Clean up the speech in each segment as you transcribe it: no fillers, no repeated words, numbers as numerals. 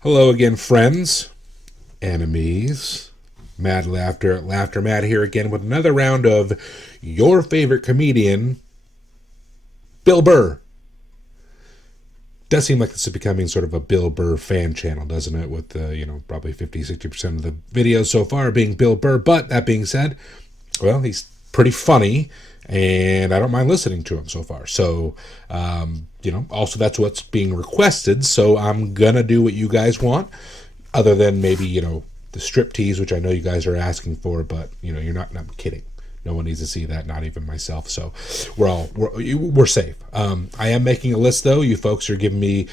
Hello again, friends, enemies. Mad Laughter, Laughter Mad here again with another round of your favorite comedian, Bill Burr. Does seem like this is becoming sort of a Bill Burr fan channel, doesn't it? With, probably 50-60% of the videos so far being Bill Burr. But that being said, well, he's pretty funny, and I don't mind listening to him so far. So, also that's what's being requested, so I'm gonna do what you guys want, other than maybe, the striptease, which I know you guys are asking for, but, you're not, I'm kidding. No one needs to see that, not even myself. So we're safe. I am making a list, though. You folks are giving me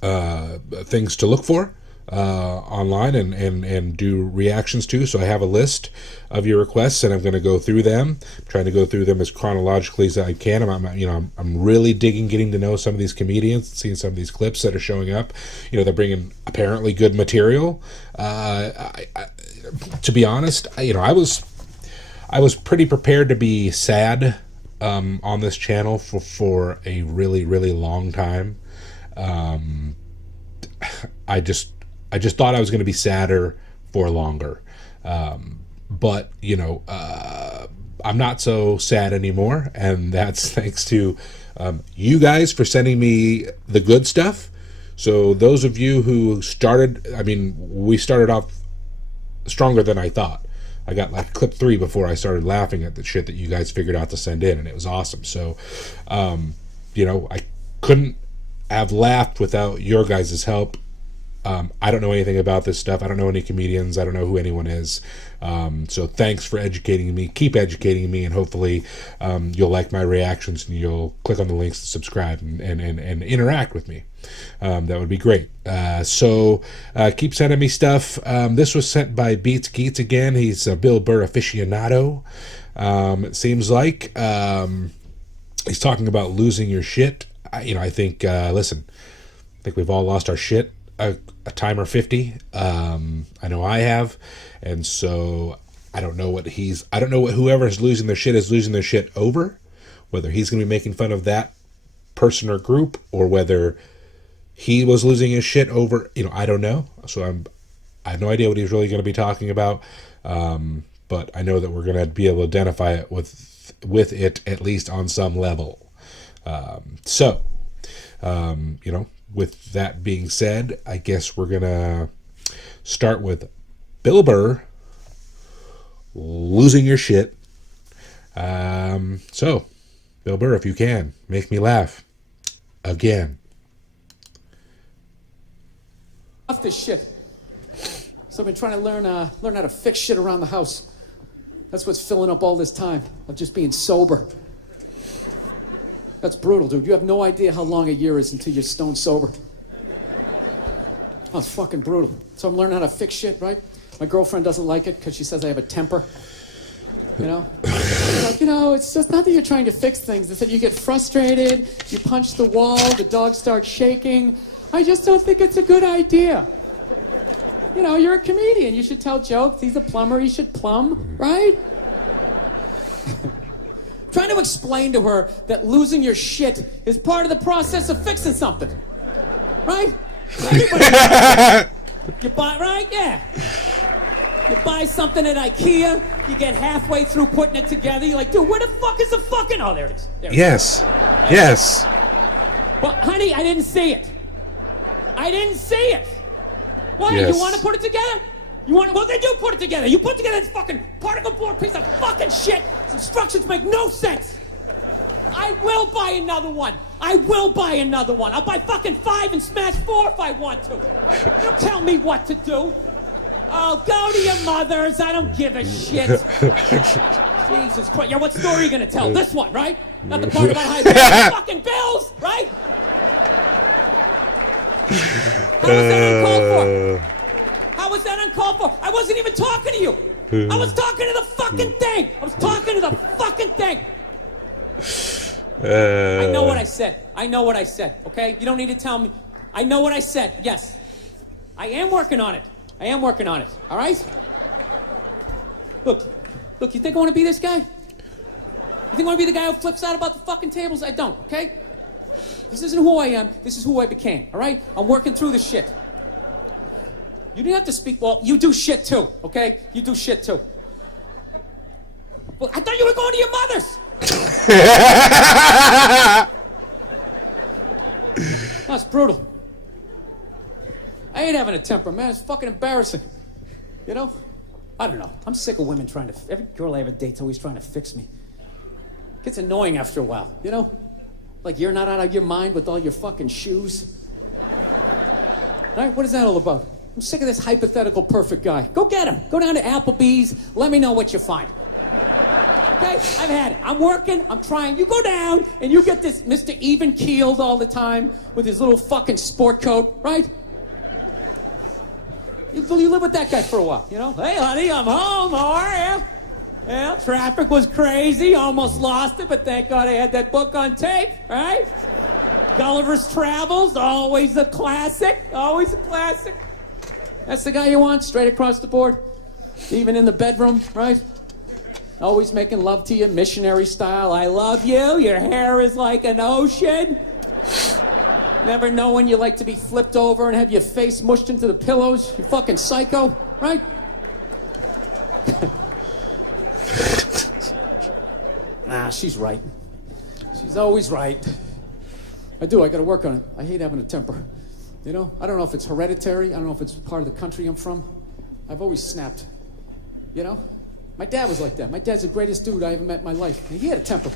things to look for online and do reactions to. So I have a list of your requests, and I'm going to go through them. I'm trying to go through them as chronologically as I can. I'm really getting to know some of these comedians, seeing some of these clips that are showing up. They're bringing apparently good material. To be honest, I was pretty prepared to be sad on this channel for a really, really long time. I just thought I was going to be sadder for longer. But I'm not so sad anymore, and that's thanks to you guys for sending me the good stuff. So those of you who started, we started off stronger than I thought. I got like clip 3 before I started laughing at the shit that you guys figured out to send in, and it was awesome. So, I couldn't have laughed without your guys' help. I don't know anything about this stuff. I don't know any comedians. I don't know who anyone is. So thanks for educating me. Keep educating me, and hopefully you'll like my reactions and you'll click on the links to subscribe and interact with me. That would be great. So keep sending me stuff. This was sent by Beats Geets again. He's a Bill Burr aficionado. It seems like he's talking about losing your shit. I think, listen, I think we've all lost our shit a time or 50. I know I have. And so I don't know what whoever's losing their shit is losing their shit over, whether he's going to be making fun of that person or group, or whether he was losing his shit over, I don't know. So I have no idea what he's really going to be talking about. But I know that we're going to be able to identify it with it, at least on some level. With that being said, I guess we're going to start with Bill Burr losing your shit. So, Bill Burr, if you can, make me laugh again. Off this shit. So I've been trying to learn how to fix shit around the house. That's what's filling up all this time of just being sober. That's brutal, dude. You have no idea how long a year is until you're stone sober. Oh, it's fucking brutal. So I'm learning how to fix shit, right? My girlfriend doesn't like it because she says I have a temper. It's just not that you're trying to fix things. It's that you get frustrated, you punch the wall, the dog starts shaking. I just don't think it's a good idea. You're a comedian. You should tell jokes. He's a plumber. He should plumb, right? Trying to explain to her that losing your shit is part of the process of fixing something. Right? Everybody knows. You buy, right? Yeah. You buy something at IKEA, you get halfway through putting it together, you're like, dude, where the fuck is the fucking... Oh, there it is. Yes. Yes. Well, honey, I didn't see it. I didn't see it. Why? Yes. You want to put it together? Well, then you put it together. You put together this fucking particle board piece of fucking shit. Its instructions make no sense. I will buy another one. I'll buy fucking 5 and smash 4 if I want to. Don't tell me what to do. Oh, go to your mother's. I don't give a shit. Jesus Christ. Yeah, what story are you going to tell? This one, right? Not the part about how you pay fucking bills, right? How was that uncalled for? How was that uncalled for? I wasn't even talking to you. I was talking to the fucking thing. I know what I said. Okay? You don't need to tell me. I know what I said. Yes. I am working on it. All right? Look, you think I want to be this guy? You think I want to be the guy who flips out about the fucking tables? I don't, okay? This isn't who I am. This is who I became, all right? I'm working through this shit. You didn't have to speak. Well, you do shit too, okay? You do shit too. Well, I thought you were going to your mother's. That's brutal. I hate having a temper, man. It's fucking embarrassing. You know? I don't know. I'm sick of women trying to... Every girl I ever date's always trying to fix me. It gets annoying after a while, you know? Like you're not out of your mind with all your fucking shoes. All right, what is that all about? I'm sick of this hypothetical perfect guy. Go get him. Go down to Applebee's. Let me know what you find. Okay? I've had it. I'm working. I'm trying. You go down and you get this Mr. Even-keeled all the time with his little fucking sport coat, right? You live with that guy for a while, you know? Hey, honey, I'm home. How are you? Yeah, traffic was crazy. Almost lost it, but thank God I had that book on tape, right? Gulliver's Travels, always a classic. Always a classic. That's the guy you want, straight across the board. Even in the bedroom, right? Always making love to you, missionary style. I love you. Your hair is like an ocean. Never know when you like to be flipped over and have your face mushed into the pillows. You fucking psycho, right? Nah, she's right. She's always right. I gotta work on it. I hate having a temper. You know, I don't know if it's hereditary. I don't know if it's part of the country I'm from. I've always snapped. You know? My dad was like that. My dad's the greatest dude I ever met in my life. And he had a temper.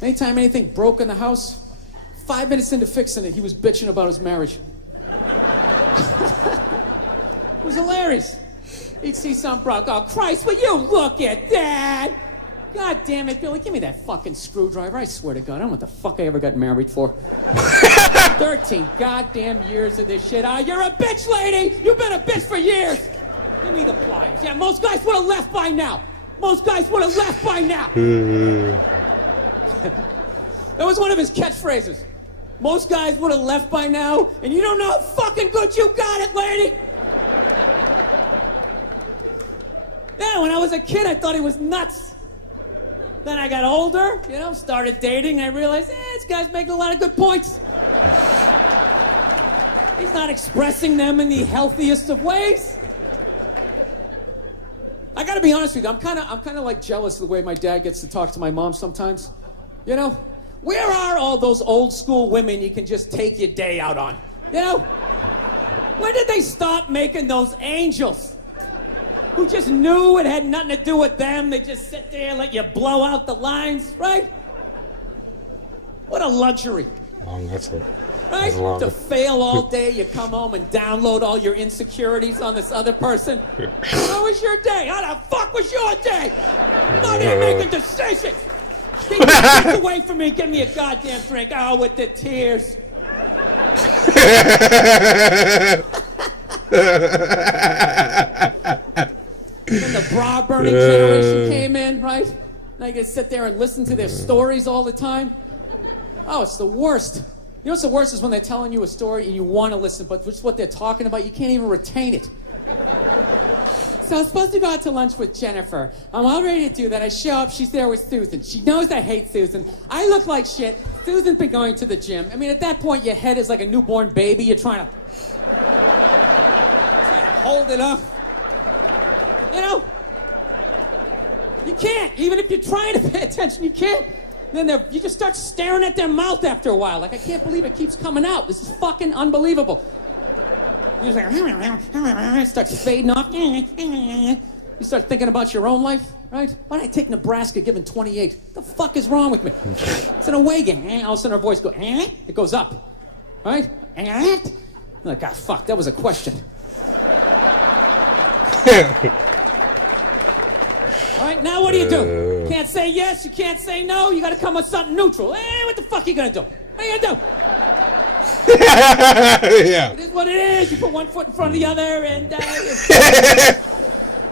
Anytime anything broke in the house, 5 minutes into fixing it, he was bitching about his marriage. It was hilarious. He'd see something broke. Oh, Christ, will you look at that? God damn it, Billy, give me that fucking screwdriver. I swear to God, I don't know what the fuck I ever got married for. 13 goddamn years of this shit. Oh, you're a bitch, lady! You've been a bitch for years! Give me the pliers. Yeah, most guys would have left by now. Most guys would have left by now. That was one of his catchphrases. Most guys would have left by now, and you don't know how fucking good you got it, lady! Yeah, when I was a kid, I thought he was nuts. Then I got older, you know, started dating, and I realized, this guy's making a lot of good points. He's not expressing them in the healthiest of ways. I gotta be honest with you, I'm kind of like jealous of the way my dad gets to talk to my mom sometimes. You know? Where are all those old school women you can just take your day out on? You know? When did they stop making those angels? Who just knew it had nothing to do with them. They just sit there and let you blow out the lines, right? What a luxury. Long, that's a... Right? To fail all day, you come home and download all your insecurities on this other person. How was your day? How the fuck was your day? Not even making decisions. Keep your kids away from me. Give me a goddamn drink. Oh, with the tears. When the bra burning generation came in, right? Now you gotta sit there and listen to their stories all the time. Oh, it's the worst. You know what's the worst is when they're telling you a story and you want to listen, but just what they're talking about, you can't even retain it. So I was supposed to go out to lunch with Jennifer. I'm all ready to do that. I show up, she's there with Susan. She knows I hate Susan. I look like shit. Susan's been going to the gym. I mean, at that point, your head is like a newborn baby. You're trying to hold it up. You know? You can't. Even if you're trying to pay attention, you can't. Then you just start staring at their mouth after a while. Like, I can't believe it keeps coming out. This is fucking unbelievable. You just like, starts fading off. You start thinking about your own life, right? Why did I take Nebraska given 28? What the fuck is wrong with me? It's an away game. All of a sudden our voice goes, it goes up, right? I'm like, ah, fuck, that was a question. All right, now what do you do? Can't say yes, you can't say no, you gotta come with something neutral. What the fuck are you gonna do? What are you gonna do? Yeah. It is what it is. You put one foot in front of the other and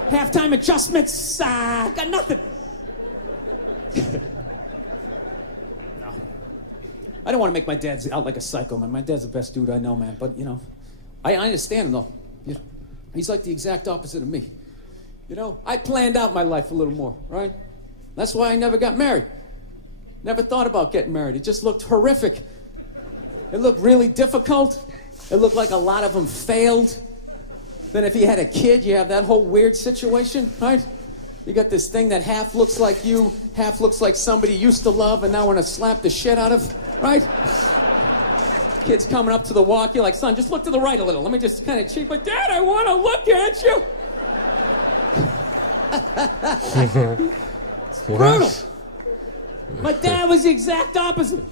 halftime adjustments, got nothing. No. I don't want to make my dad out like a psycho, man. My dad's the best dude I know, man. But, you know, I understand him, though. You know, he's like the exact opposite of me. You know, I planned out my life a little more, right? That's why I never got married. Never thought about getting married. It just looked horrific. It looked really difficult. It looked like a lot of them failed. Then if you had a kid, you have that whole weird situation, right? You got this thing that half looks like you, half looks like somebody you used to love and now want to slap the shit out of, right? Kid's coming up to the walk, you're like, son, just look to the right a little. Let me just kind of cheat, but Dad, I want to look at you. It's brutal. My dad was the exact opposite.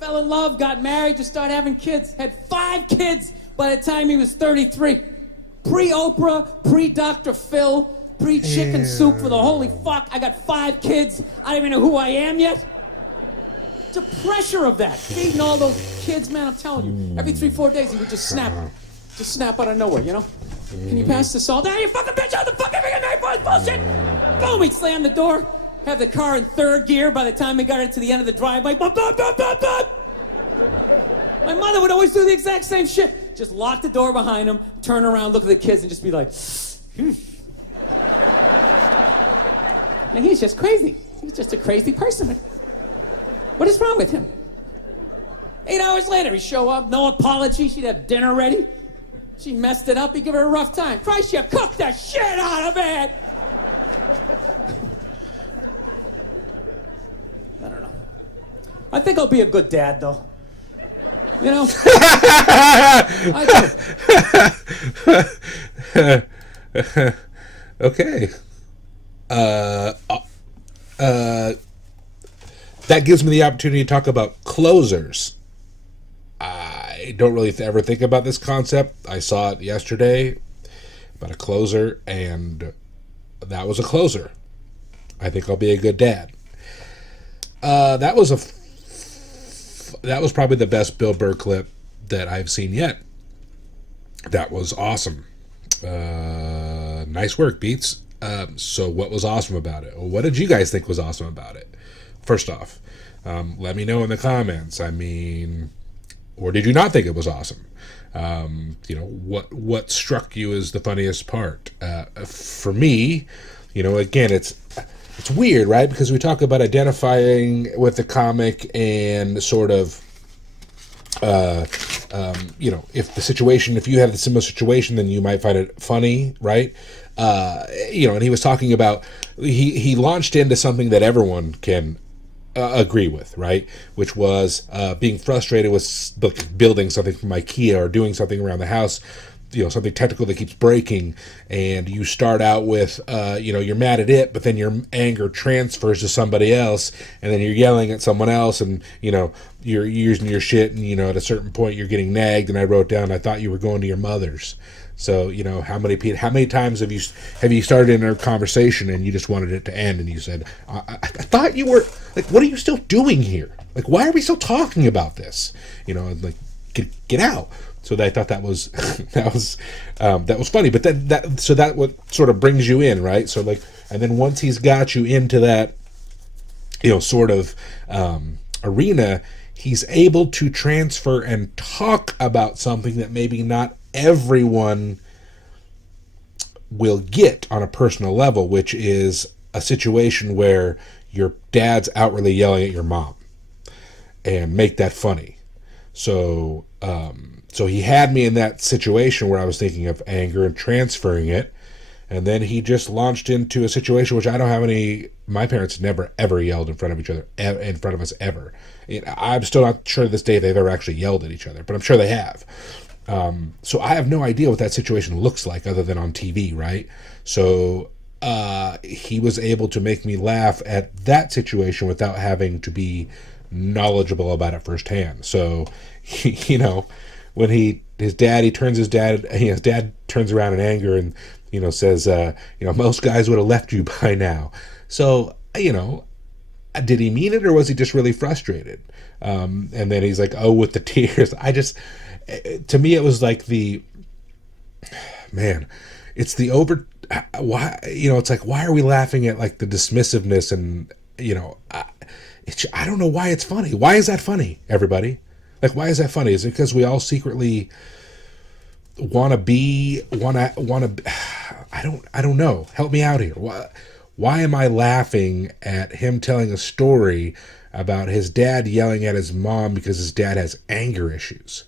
Fell in love, got married, just started having kids. Had 5 kids by the time he was 33. Pre-Oprah, pre-Dr. Phil, pre-chicken soup for the holy fuck. I got 5 kids. I don't even know who I am yet. The pressure of that, feeding all those kids, man, I'm telling you. Every 3-4 days he would just snap out of nowhere, you know? Can you pass the salt? Ah, you fucking bitch, out the fucking knife for this bullshit! Boom, he'd slam the door, have the car in 3rd gear by the time we got it to the end of the driveway. Bop, bop, bop, bop, bop. My mother would always do the exact same shit. Just lock the door behind him, turn around, look at the kids, and just be like, And he's just crazy. He's just a crazy person. What is wrong with him? 8 hours later, he'd show up, no apology. She'd have dinner ready. She messed it up. He'd give her a rough time. Christ, you cooked the shit out of it. I don't know. I think I'll be a good dad, though. You know? I do. Okay. That gives me the opportunity to talk about closers. I don't really ever think about this concept. I saw it yesterday about a closer, and that was a closer. I think I'll be a good dad. That was probably the best Bill Burr clip that I've seen yet. That was awesome. Nice work, Beats. So what was awesome about it? What did you guys think was awesome about it? First off, let me know in the comments. I mean, or did you not think it was awesome? What struck you as the funniest part? For me, again, it's weird, right? Because we talk about identifying with the comic and sort of, if you have the similar situation, then you might find it funny, right? And he was talking about, he launched into something that everyone can agree with, right? Which was being frustrated with building something from IKEA or doing something around the house, something technical that keeps breaking, and you start out with, you're mad at it, but then your anger transfers to somebody else, and then you're yelling at someone else, and, you're using your shit, and, at a certain point you're getting nagged, and I wrote down, I thought you were going to your mother's. So, how many times have you started in a conversation and you just wanted it to end, and you said, I thought you were, like, what are you still doing here? Like, why are we still talking about this? Like, get out. So I thought that was that was funny. But then that what sort of brings you in, right? So and then once he's got you into that, arena, he's able to transfer and talk about something that maybe not everyone will get on a personal level, which is a situation where your dad's outwardly yelling at your mom, and make that funny. So he had me in that situation where I was thinking of anger and transferring it, and then he just launched into a situation which I don't have any. My parents never ever yelled in front of each other, in front of us ever. I'm still not sure to this day they've ever actually yelled at each other, but I'm sure they have. So I have no idea what that situation looks like other than on TV, right? So he was able to make me laugh at that situation without having to be knowledgeable about it firsthand. So, when his dad turns around in anger and, says, most guys would have left you by now. So, did he mean it, or was he just really frustrated? And then he's like, oh, with the tears. To me, it was like it's the why, it's like, why are we laughing at like the dismissiveness and, I don't know why it's funny. Why is that funny, everybody? Like, why is that funny? Is it because we all secretly want to, I don't know. Help me out here. Why am I laughing at him telling a story about his dad yelling at his mom because his dad has anger issues.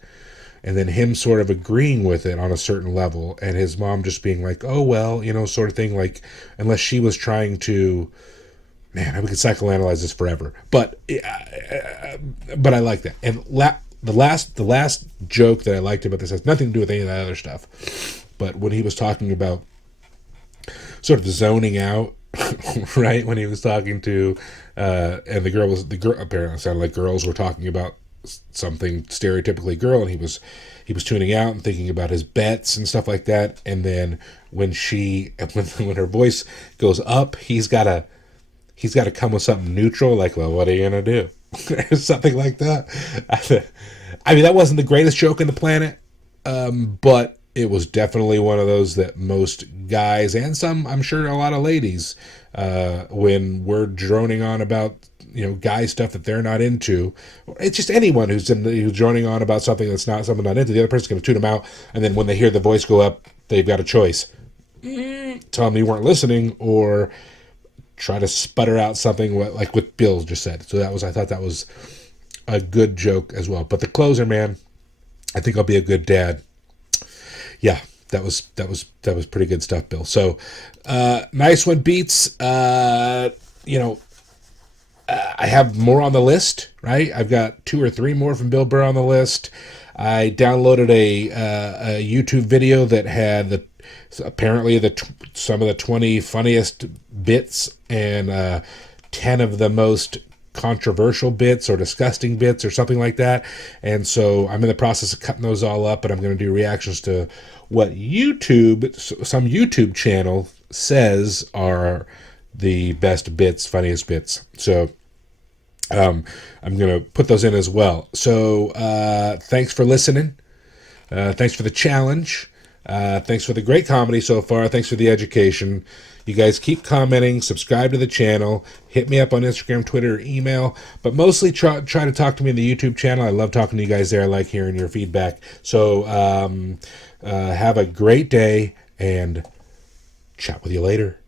And then him sort of agreeing with it on a certain level, and his mom just being like, oh, well, sort of thing, like, unless she was trying to, man, we could psychoanalyze this forever. But I like that. And the last joke that I liked about this has nothing to do with any of that other stuff. But when he was talking about sort of zoning out, right, when he was talking to, and the girl apparently sounded like girls were talking about something stereotypically girl, and he was tuning out and thinking about his bets and stuff like that. And then when her voice goes up, he's got to come with something neutral, like, well, what are you gonna do? Something like that. I mean, that wasn't the greatest joke in the planet, but it was definitely one of those that most guys, and some, I'm sure a lot of ladies, when we're droning on about guy stuff that they're not into, it's just anyone who's droning on about something that's not something not into, the other person's going to tune them out, and then when they hear the voice go up, they've got a choice: tell them you weren't listening, or try to sputter out something like what Bill just said. So I thought that was a good joke as well. But the closer, man, I think I'll be a good dad. Yeah, that was pretty good stuff, Bill. So nice one, Beats. I have more on the list, right? I've got 2 or 3 more from Bill Burr on the list. I downloaded a YouTube video that had apparently some of the 20 funniest bits and 10 of the most controversial bits or disgusting bits or something like that. And so I'm in the process of cutting those all up, and I'm going to do reactions to what some YouTube channel says are the best bits, funniest bits. So I'm going to put those in as well. So thanks for listening. Thanks for the challenge. Thanks for the great comedy so far. Thanks for the education. You guys keep commenting, subscribe to the channel, hit me up on Instagram, Twitter, or email, but mostly try to talk to me in the YouTube channel. I love talking to you guys there. I like hearing your feedback. So have a great day, and chat with you later.